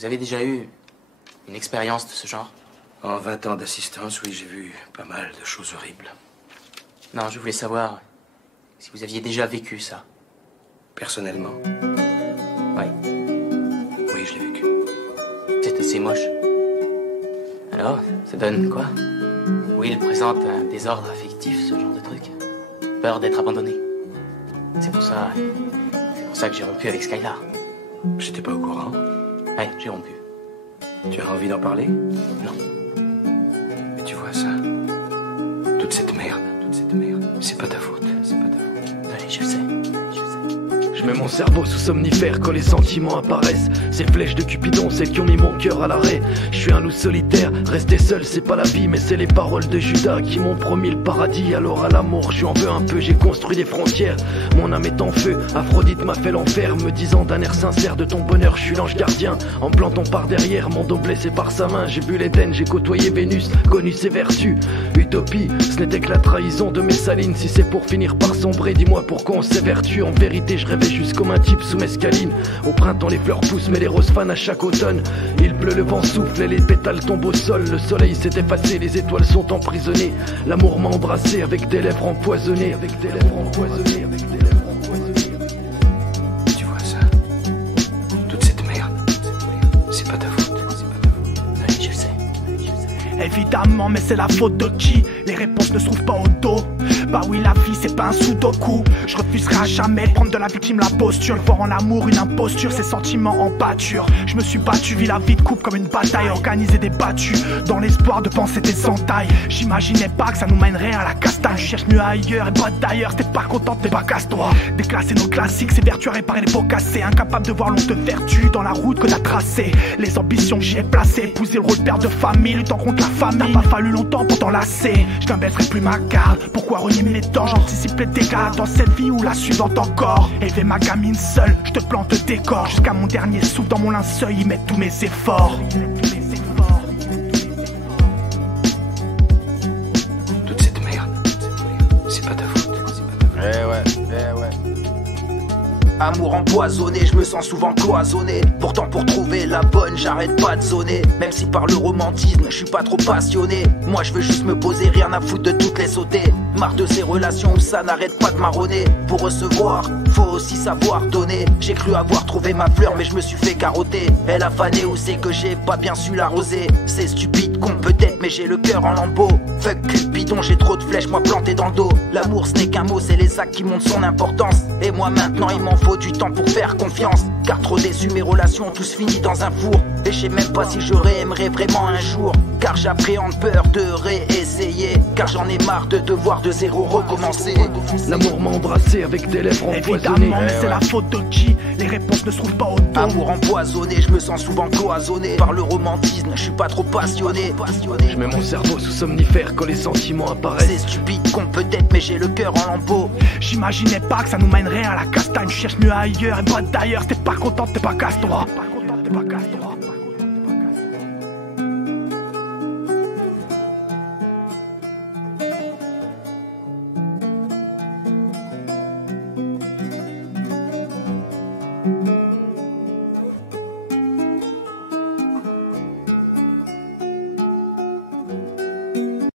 Vous avez déjà eu une expérience de ce genre? En 20 ans d'assistance, oui, j'ai vu pas mal de choses horribles. Non, je voulais savoir si vous aviez déjà vécu ça. Personnellement? Oui. Oui, je l'ai vécu. C'est assez moche. Alors, ça donne quoi? Will présente un désordre affectif, ce genre de truc. Peur d'être abandonné. C'est pour ça que j'ai rompu avec Skylar. J'étais pas au courant. Ouais, j'ai rompu. Tu as envie d'en parler? Non. Mais tu vois ça? Toute cette merde, c'est pas ta faute, c'est pas ta faute. Ouais, je sais. Je mets mon cerveau sous somnifère quand les sentiments apparaissent. Ces flèches de Cupidon, celles qui ont mis mon cœur à l'arrêt. Je suis un loup solitaire, rester seul c'est pas la vie, mais c'est les paroles de Judas qui m'ont promis le paradis. Alors à l'amour, je lui en veux un peu, j'ai construit des frontières. Mon âme est en feu, Aphrodite m'a fait l'enfer, me disant d'un air sincère de ton bonheur, je suis l'ange gardien. En plantant par derrière, mon dos blessé par sa main. J'ai bu l'Éden, j'ai côtoyé Vénus, connu ses vertus. Utopie, ce n'était que la trahison de mes salines. Si c'est pour finir par sombrer, dis-moi pourquoi on s'évertue. En vérité, je rêvais juste comme un type sous mescaline. Au printemps les fleurs poussent mais les roses fanent à chaque automne. Il pleut, le vent souffle et les pétales tombent au sol. Le soleil s'est effacé, les étoiles sont emprisonnées. L'amour m'a embrassé avec des lèvres empoisonnées. Tu vois ça? Toute cette merde, c'est pas ta faute, Ouais, je sais. Évidemment, mais c'est la faute de qui? Les réponses ne se trouvent pas au dos. Bah oui, la vie c'est pas un sudoku. Je refuserai à jamais de prendre de la victime la posture. Voir en amour une imposture, ses sentiments en pâture. Je me suis battu, vis la vie de couple comme une bataille. Organisé des battues, dans l'espoir de penser des entailles. J'imaginais pas que ça nous mènerait à la castagne. Je cherche mieux ailleurs et pas d'ailleurs. T'es pas content, t'es pas casse-toi. Déclasser nos classiques, c'est vertu à réparer les pots cassés. Incapable de voir l'onde de vertu dans la route que t'as tracée. Les ambitions que j'y ai placées, épouser le rôle de père de famille, luttant contre la famille. T'as pas fallu longtemps pour t'enlacer. Je n'abaisserai plus ma garde. Pourquoi renier mes temps? J'anticipe les dégâts dans cette vie ou la suivante encore. Élever ma gamine seule, je te plante le décor. Jusqu'à mon dernier souffle dans mon linceul, y mettre tous mes efforts. Toute cette merde, c'est pas ta faute, Eh ouais. Amour empoisonné, je me sens souvent cloisonné. Pourtant pour trouver la bonne, j'arrête pas de zoner. Même si par le romantisme, je suis pas trop passionné. Moi je veux juste me poser, rien à foutre de toutes les sauter. Marre de ces relations où ça n'arrête pas de marronner. Pour recevoir, faut aussi savoir donner. J'ai cru avoir trouvé ma fleur mais je me suis fait carotter. Elle a fané où c'est que j'ai pas bien su l'arroser. C'est stupide con peut-être mais j'ai le cœur en lambeaux. Fuck Cupidon, j'ai trop de flèches moi plantées dans le dos. L'amour ce n'est qu'un mot, c'est les actes qui montrent son importance. Et moi maintenant il m'en faut du temps pour faire confiance. Car trop déçu, mes relations ont tous fini dans un four. Et je sais même pas si je réaimerais vraiment un jour. Car j'appréhende peur de réessayer. Car j'en ai marre de devoir de zéro recommencer. L'amour m'a embrassé avec des lèvres empoisonnées. Évidemment, mais c'est la faute de qui? Les réponses ne se trouvent pas au dos. Amour empoisonné, je me sens souvent cloisonné. Par le romantisme, je suis pas trop passionné. Je mets mon cerveau sous somnifère quand les sentiments apparaissent. C'est stupide con peut-être mais j'ai le cœur en lambeaux. J'imaginais pas que ça nous mènerait à la castagne. Je cherche mieux ailleurs et pas d'ailleurs. T'es pas content, t'es pas casse-toi.